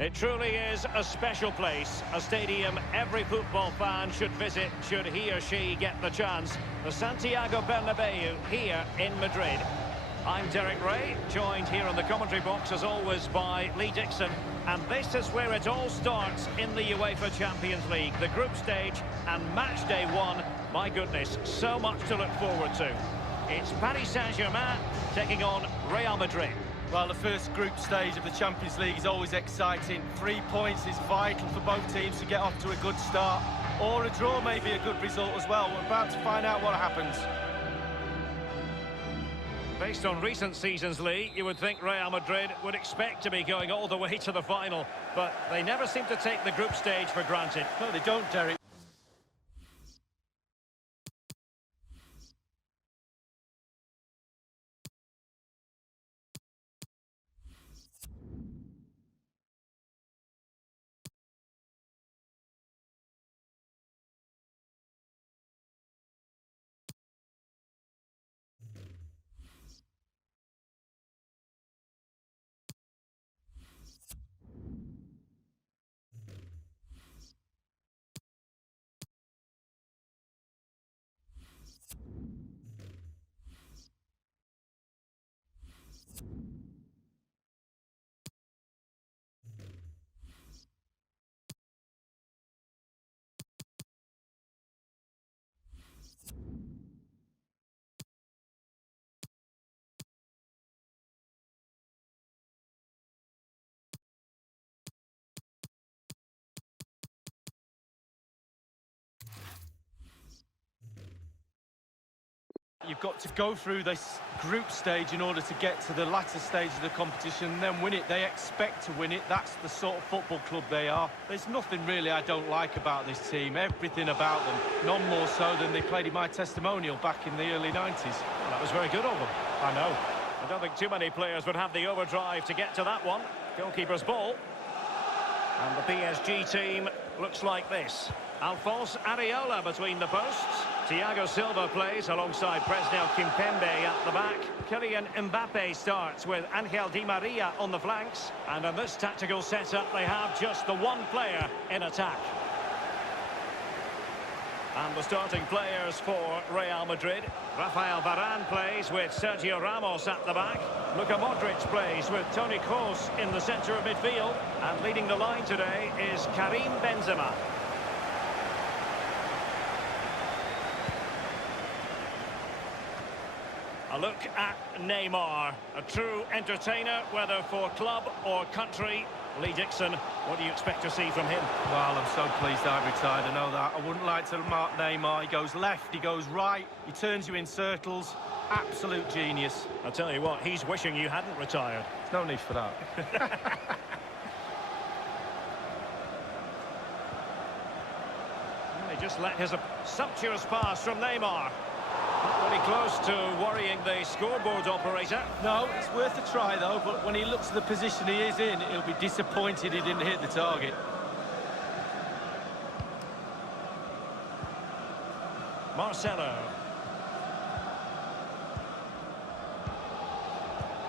It truly is a special place, a stadium every football fan should visit should he or she get the chance. The Santiago Bernabeu here in Madrid. I'm Derek Ray, joined here on the commentary box as always by Lee Dixon. And this is where it all starts in the UEFA Champions League. The group stage and match day one. My goodness, so much to look forward to. It's Paris Saint-Germain taking on Real Madrid. Well, the first group stage of the Champions League is always exciting. 3 points is vital for both teams to get off to a good start. Or a draw may be a good result as well. We're about to find out what happens. Based on recent seasons, Lee, you would think Real Madrid would expect to be going all the way to the final. But they never seem to take the group stage for granted. No, they don't, Derek. You've got to go through this group stage in order to get to the latter stage of the competition and then win it. They expect to win it. That's the sort of football club they are. There's nothing really I don't like about this team. Everything about them. None more so than they played in my testimonial back in the early 90s. Well, that was very good of them. I know. I don't think too many players would have the overdrive to get to that one. Goalkeeper's ball. And the PSG team looks like this. Alphonse Areola between the posts. Thiago Silva plays alongside Presnel Kimpembe at the back. Kylian Mbappe starts with Angel Di Maria on the flanks. And in this tactical setup, they have just the one player in attack. And the starting players for Real Madrid. Rafael Varane plays with Sergio Ramos at the back. Luka Modric plays with Toni Kroos in the centre of midfield. And leading the line today is Karim Benzema. A look at Neymar, a true entertainer, whether for club or country. Lee Dixon, what do you expect to see from him? Well, I'm so pleased I've retired, I know that. I wouldn't like to mark Neymar. He goes left, he goes right, he turns you in circles. Absolute genius. I'll tell you what, he's wishing you hadn't retired. There's no need for that. Well, he just let his sumptuous pass from Neymar. Not really close to worrying the scoreboard operator. No, it's worth a try though, but when he looks at the position he is in, he'll be disappointed he didn't hit the target. Marcelo.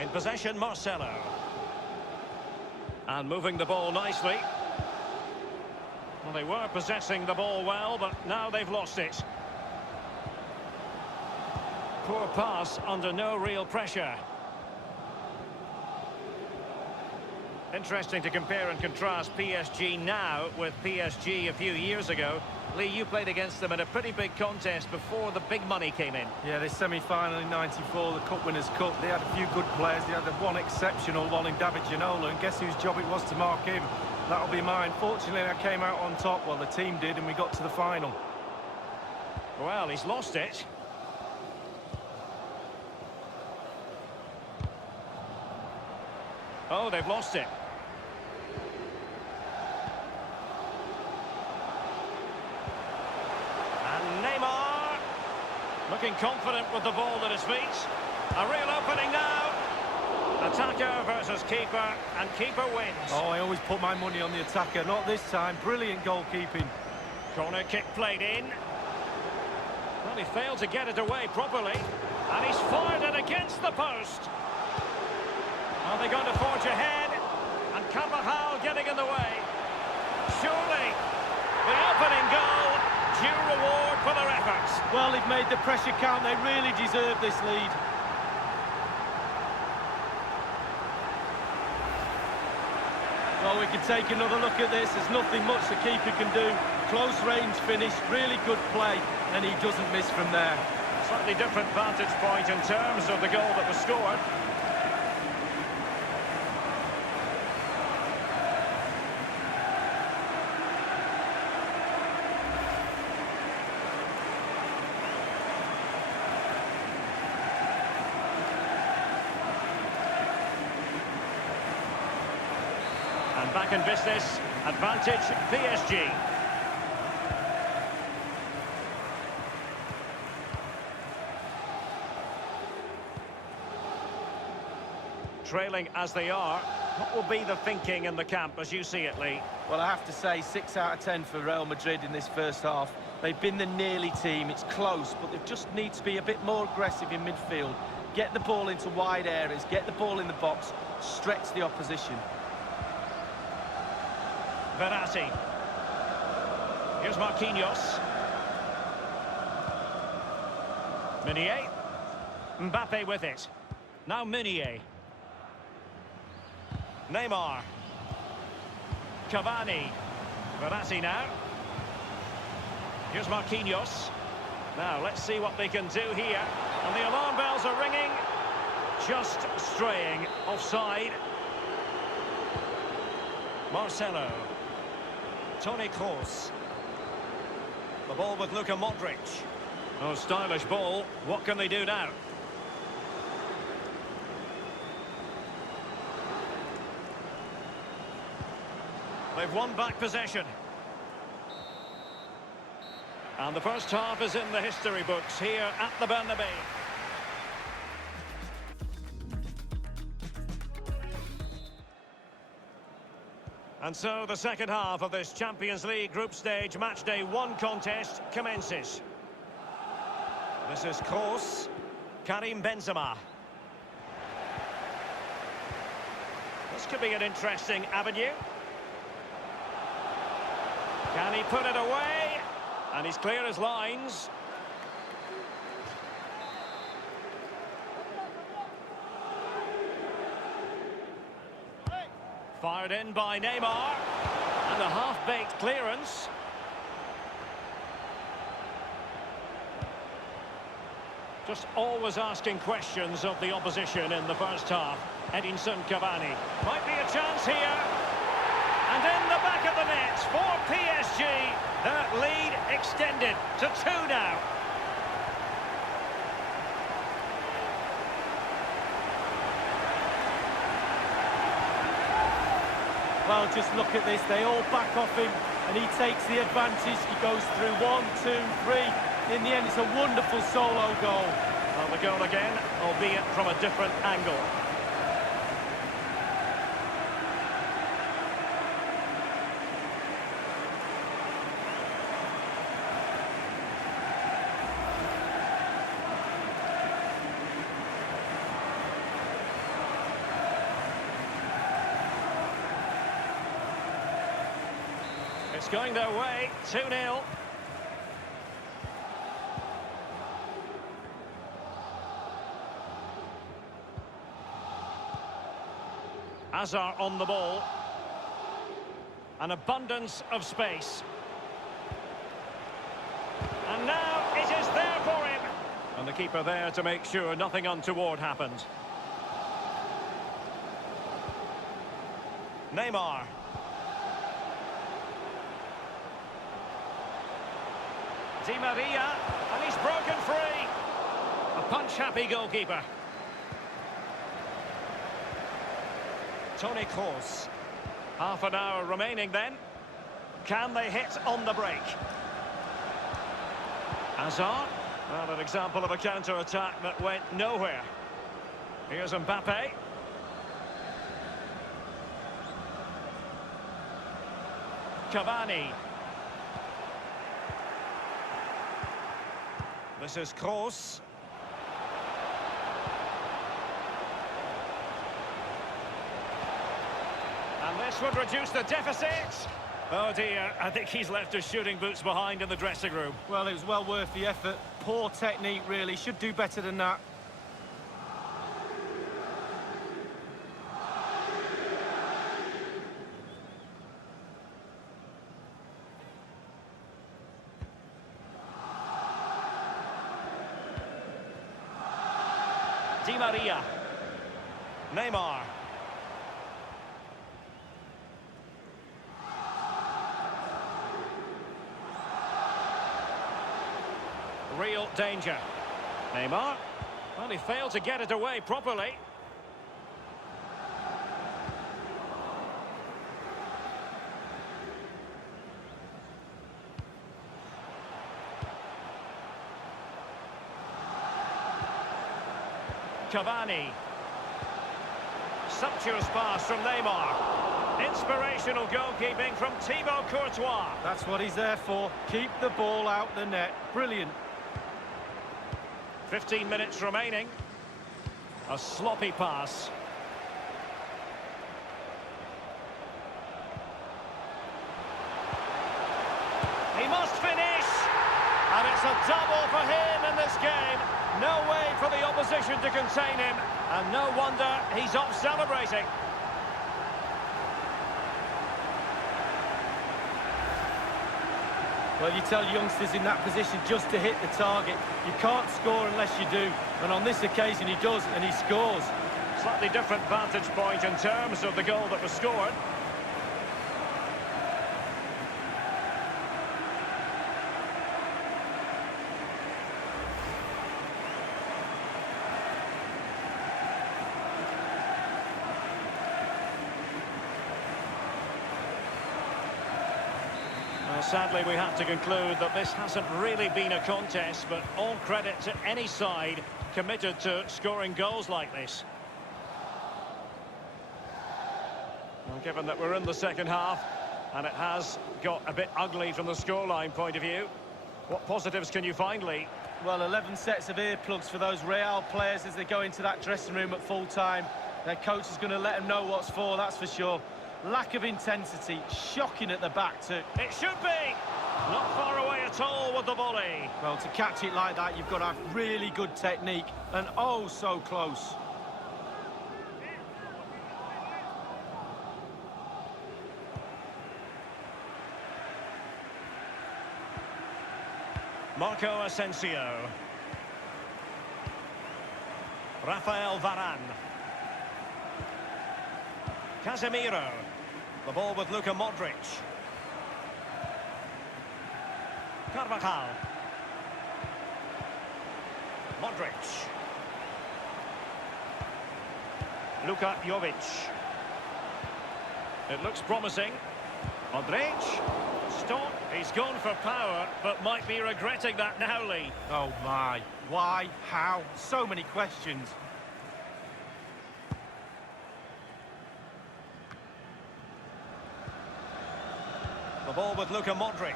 In possession, Marcelo. And moving the ball nicely. Well, they were possessing the ball well, but now they've lost it. Poor pass under no real pressure. Interesting to compare and contrast PSG now with PSG a few years ago. Lee, you played against them in a pretty big contest before the big money came in. Yeah, the semi-final in '94, the Cup Winners' Cup. They had a few good players. They had the one exceptional one in David Ginola, and guess whose job it was to mark him? That'll be mine. Fortunately, I came out on top. Well, the team did, and we got to the final. Well, he's lost it. Oh, they've lost it. And Neymar looking confident with the ball at his feet. A real opening now. Attacker versus keeper, and keeper wins. Oh, I always put my money on the attacker. Not this time. Brilliant goalkeeping. Corner kick played in. Well, he failed to get it away properly. And he's fired it against the post. Are they going to forge ahead? And Carvajal getting in the way. Surely, the opening goal, due reward for their efforts. Well, they've made the pressure count. They really deserve this lead. Well, we can take another look at this. There's nothing much the keeper can do. Close range finish, really good play, and he doesn't miss from there. Slightly different vantage point in terms of the goal that was scored. And back in business, advantage PSG. Trailing as they are, what will be the thinking in the camp as you see it, Lee? Well, I have to say 6 out of 10 for Real Madrid in this first half. They've been the nearly team. It's close, but they just need to be a bit more aggressive in midfield. Get the ball into wide areas, get the ball in the box, stretch the opposition. Verratti. Here's Marquinhos. Meunier. Mbappe with it. Now Meunier. Neymar. Cavani. Verratti now. Here's Marquinhos. Now, let's see what they can do here. And the alarm bells are ringing. Just straying offside. Marcelo. Toni Kroos. The ball with Luka Modric. Oh, stylish ball. What can they do now? They've won back possession. And the first half is in the history books here at the Bernabeu. And so the second half of this Champions League group stage matchday 1 contest commences. This is Kroos, Karim Benzema. This could be an interesting avenue. Can he put it away? And he's clear as lines. Fired in by Neymar. And a half-baked clearance. Just always asking questions of the opposition in the first half. Edinson Cavani. Might be a chance here. And in the back of the net for PSG. That lead extended to 2 now. Well, just look at this. They all back off him, and he takes the advantage. He goes through 1, 2, 3. In the end, it's a wonderful solo goal. Well, the goal again, albeit from a different angle. It's going their way, 2-0. Hazard on the ball. An abundance of space. And now it is there for him. And the keeper there to make sure nothing untoward happened. Neymar. Di Maria, and he's broken free. A punch-happy goalkeeper. Toni Kroos. Half an hour remaining then. Can they hit on the break? Hazard. Well, an example of a counter-attack that went nowhere. Here's Mbappe. Cavani. This is Kroos. And This would reduce the deficit. Oh dear, I think he's left his shooting boots behind in the dressing room. Well, it was well worth the effort. Poor technique, really. Should do better than that. Di Maria. Neymar. Real danger. Neymar. Well, he failed to get it away properly. Cavani. Sumptuous pass from Neymar. Inspirational goalkeeping from Thibaut Courtois. That's what he's there for. Keep the ball out the net. Brilliant. 15 minutes remaining. A sloppy pass. He must finish! And it's a double for him in this game. No way for the opposition to contain him. And no wonder he's off celebrating. Well, you tell youngsters in that position just to hit the target. You can't score unless you do. And on this occasion, he does, and he scores. Slightly different vantage point in terms of the goal that was scored. Well, sadly, we have to conclude that this hasn't really been a contest, but all credit to any side committed to scoring goals like this. Well, given that we're in the second half, and it has got a bit ugly from the scoreline point of view, what positives can you find, Lee? Well, 11 sets of earplugs for those Real players as they go into that dressing room at full time. Their coach is going to let them know what's for, that's for sure. Lack of intensity, shocking at the back too. It should be! Not far away at all with the volley. Well, to catch it like that, you've got to have really good technique, and oh, so close. Marco Asensio. Rafael Varane. Casemiro. The ball with Luka Modric. Carvajal. Modric. Luka Jovic. It looks promising. Modric. Stop. He's gone for power, but might be regretting that now, Lee. Oh my. Why? How? So many questions. The ball with Luka Modric.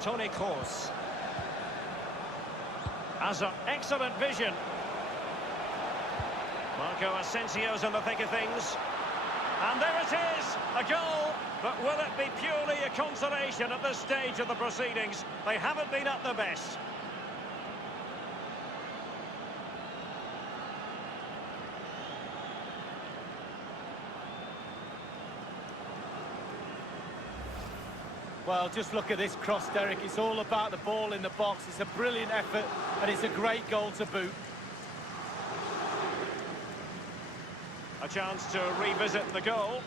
Toni Kroos. Hazard, excellent vision. Marco Asensio's in the thick of things. And there it is, a goal. But will it be purely a consolation at this stage of the proceedings? They haven't been at their best. Well, just look at this cross, Derek. It's all about the ball in the box. It's a brilliant effort, and it's a great goal to boot. A chance to revisit the goal.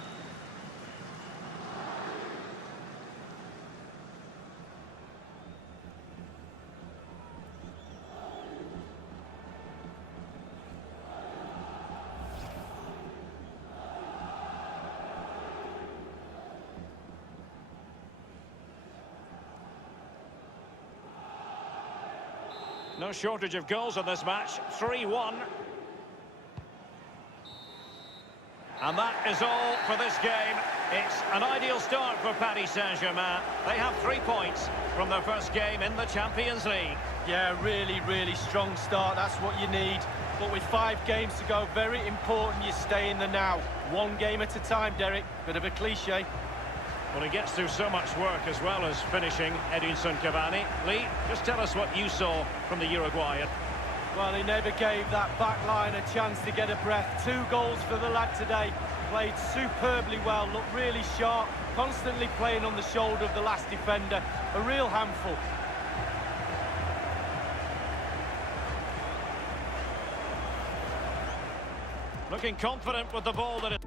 No shortage of goals in this match. 3-1. And that is all for this game. It's an ideal start for Paris Saint-Germain. They have 3 points from their first game in the Champions League. Yeah, really, really strong start. That's what you need. but with 5 games to go, very important you stay in the now. One game at a time, Derek. Bit of a cliche. Well, he gets through so much work as well as finishing, Edinson Cavani. Lee, just tell us what you saw from the Uruguayan. Well, he never gave that back line a chance to get a breath. 2 goals for the lad today. Played superbly well, looked really sharp, constantly playing on the shoulder of the last defender. A real handful. Looking confident with the ball that it...